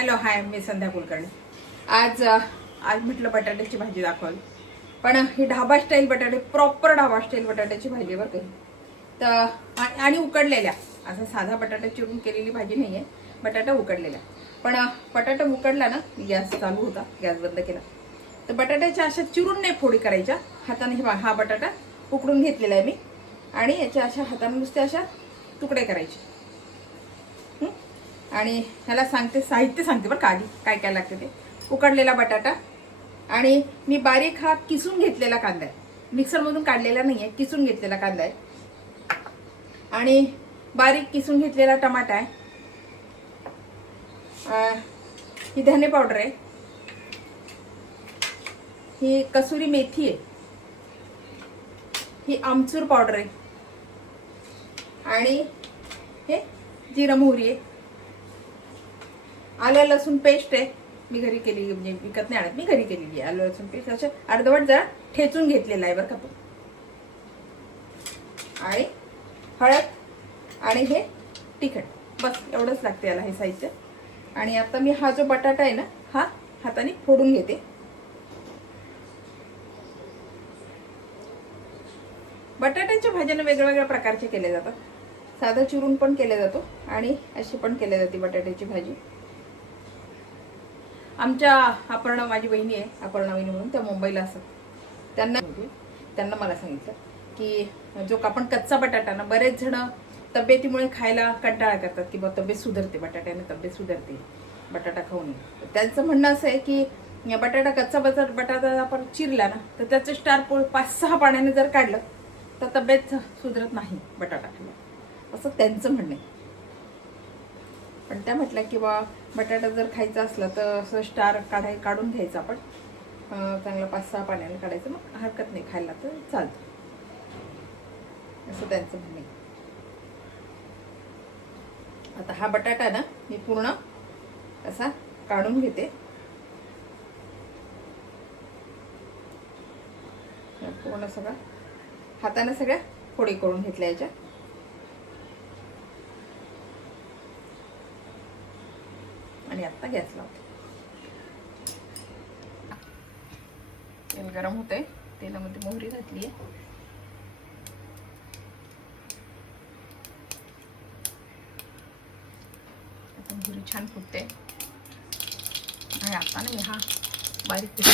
Hello hi, मी संध्या कुलकर्णी. आज म्हटलं बटाट्याची भाजी दाखवाल, पण ही ढाबा स्टाईल बटाटे, प्रॉपर ढाबा स्टाईल बटाट्याची भाजी बरं का. तर आणि उकडलेल्या, असं साधा बटाटा चिरून केलेली भाजी नाही आहे, बटाटा उकडलेल्या. पण बटाटा उकडला ना, गॅस चालू होता, गॅस बंद केला, तर बटाट्याच्या अशा चिरून नाही फोडी करायच्या हाताने. हा बटाटा उकडून घेतलेला आहे मी, आणि याच्या अशा हाताने नुसते अशा तुकडे करायचे. आणि ह्याला साहित्य सांगते बरं का आधी काय काय लागते ते. उकडलेला बटाटा, आणि मी बारीक हा किसून घेतलेला कांदा आहे, मिक्सरमधून काढलेला नाही आहे, किसून घेतलेला कांदा आहे. आणि बारीक किसून घेतलेला टमाटा आहे. ही धने पावडर आहे, ही कसुरी मेथी आहे, ही आमचूर पावडर आहे, आणि हे जिरं मोहरी आहे. आलं लसूण पेस्ट आहे, मी घरी केलेली, म्हणजे विकत नाही आणत, मी घरी केलेली आहे. आलं लसूण पेस्ट असं अर्धवट जरा ठेचून घेतलेला आहे बरं का तो. आणि हळद आणि हे तिखट, बस एवढंच लागते याला हे साहित्य. आणि आता मी हा जो बटाटा आहे ना, हा हाताने फोडून घेते. बटाट्याच्या भाज्याने वेगवेगळ्या प्रकारचे केले जातात. साधा चिरून पण केले जातो, आणि अशी पण केली जाते बटाट्याची भाजी. आमच्या अपर्णा, माझी बहिणी आहे अपर्णा वहिनी म्हणून, त्या मुंबईला असतात. त्यांना मला सांगितलं की जो आपण कच्चा बटाटा ना, बरेच जण तब्येतीमुळे खायला कंटाळा करतात की बा तब्येत सुधारते, बटाट्याने तब्येत सुधारते, बटाटा खाऊन. त्यांचं म्हणणं असं आहे की बटाटा, कच्चा बटाटा आपण चिरला ना, तर त्याचं स्टार 5-6 पाण्याने जर काढलं तर तब्येत सुधारत नाही बटाटा खाल्ला, असं त्यांचं म्हणणं आहे. पण त्या म्हटल्या की बा बटाटा जर खायचा असला तर असं स्टार काढून घ्यायचं आपण, चांगलं 5-6 पाण्याने काढायचं, मग हरकत नाही, खायला तर चालतं, असं त्यांचं म्हणणं आहे. आता हा बटाटा ना मी पूर्ण असा काढून घेते. पूर्ण सगळं हाताने सगळ्या फोडी करून घेतल्या याच्या. आणि आता गॅस लावते. तेल गरम होते, तेलामध्ये मोहरी घातली आहे. आता मोहरी छान फुटते, आणि आता ना मी हा बारीक पिठा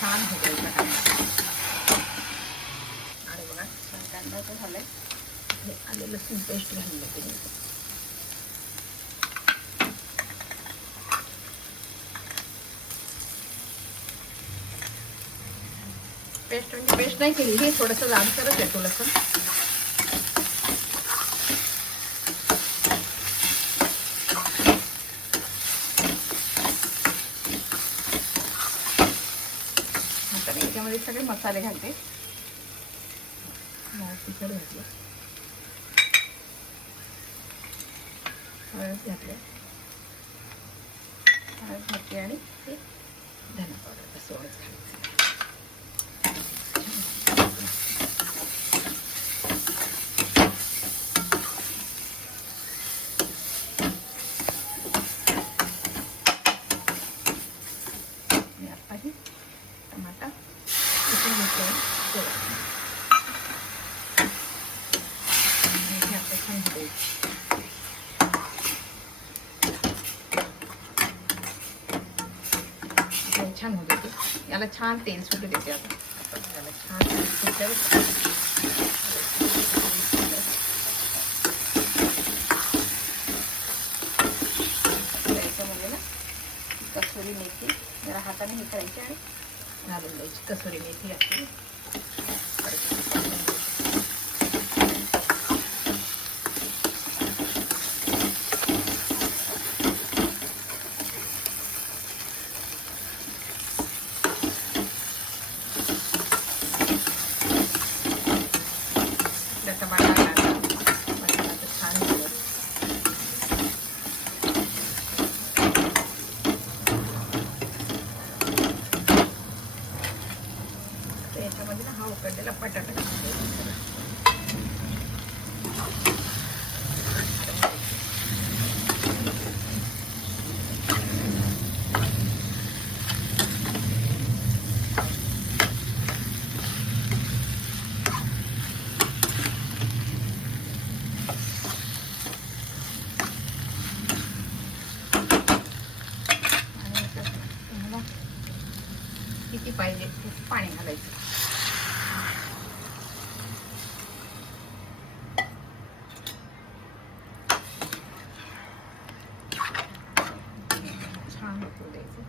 छान भजायचा कांदा. आणि बघा कांद्याचं झालंय, हे आले लसूण पेस्ट घालून देते मी. पेस्ट म्हणजे पेस्ट नाही केली, हे थोडंसं जाडसरच येतो लसूण. याच्यामध्ये सगळे मसाले घालते. तिखट घातलं, हळद घातली, आणि ते धना पावडर असं घालायचं. टमाटा किसून घेतलं, छान होते ते. याला छान तेल सुटू देते. आता याला छान तेल सुटलं, याच्यामध्ये ना कसुरी मेथी जरा हाताने हे करायची आणि घालून द्यायची. कसुरी मेथी असते त्याला बटाटा किती पाहिजे पाणी घालायचं. छान उकळू द्यायचं.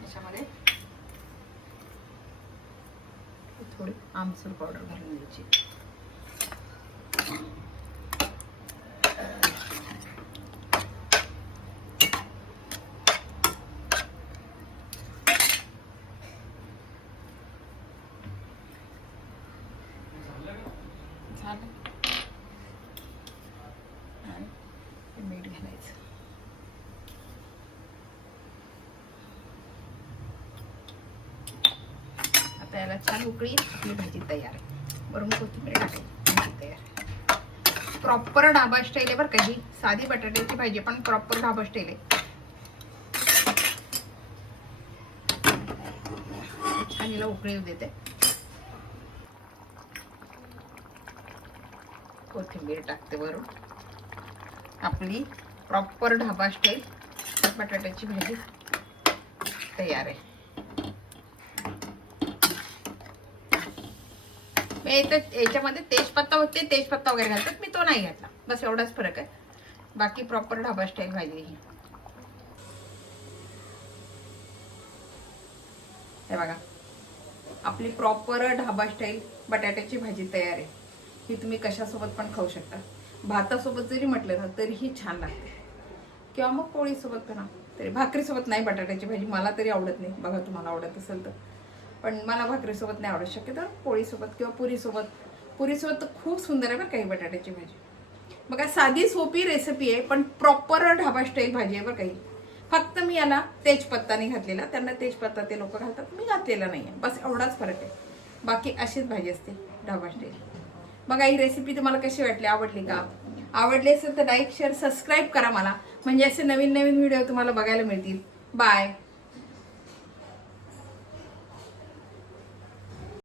त्याच्यामध्ये थोडी आमचूर पावडर घालून द्यायची. आणि मीठ घालायचं. आता याला छान उकळी, आपली भाजी तयार आहे. वरून कोथिंबीर टाकायची, भाजी तयार आहे. प्रॉपर ढाबा स्टाईल आहे बरं का ही. साधी बटाट्याची भाजी पण प्रॉपर ढाबा स्टाईल आहे. छान हिला उकळी येऊ देते. कोथिंबीर टाकते वरून. आपली प्रॉपर ढाबा स्टाईल बटाट्याची भाजी तयार आहे. याच्यामध्ये तेजपत्ता होते, तेजपत्ता वगैरे घालतात, मी तो नाही घातला. बस एवढाच फरक आहे. बाकी प्रॉपर ढाबा स्टाईल भाजी ही. हे बघा, आपली प्रॉपर ढाबा स्टाईल बटाट्याची भाजी तयार आहे. ही तुम्ही कशासोबत पण खाऊ शकता. भातासोबत जरी म्हटलं ना तरीही छान लागते, किंवा मग पोळीसोबत करा. तरी भाकरीसोबत नाही बटाट्याची भाजी मला तरी आवडत नाही. बघा तुम्हाला आवडत असेल तर, पण मला भाकरीसोबत नाही आवडत. शक्यतो पोळीसोबत किंवा पुरीसोबत. पुरीसोबत तर खूप सुंदर आहे बरं काही बटाट्याची भाजी. बघा, साधी सोपी रेसिपी आहे, पण प्रॉपर ढाबा स्टाईल भाजी आहे बरं काही. फक्त मी याला तेजपत्ता नाही घातलेला. त्यांना तेजपत्ता ते लोक घालतात, मी घातलेला नाही आहे. बस एवढाच फरक आहे. बाकी अशीच भाजी असते ढाबा स्टाईल. बघा, ही रेसिपी तुम्हाला कशी वाटली, आवडली का? आवडली असेल तर लाईक शेअर सबस्क्राईब करा मला, म्हणजे असे नवीन नवीन व्हिडिओ तुम्हाला बघायला मिळतील. बाय.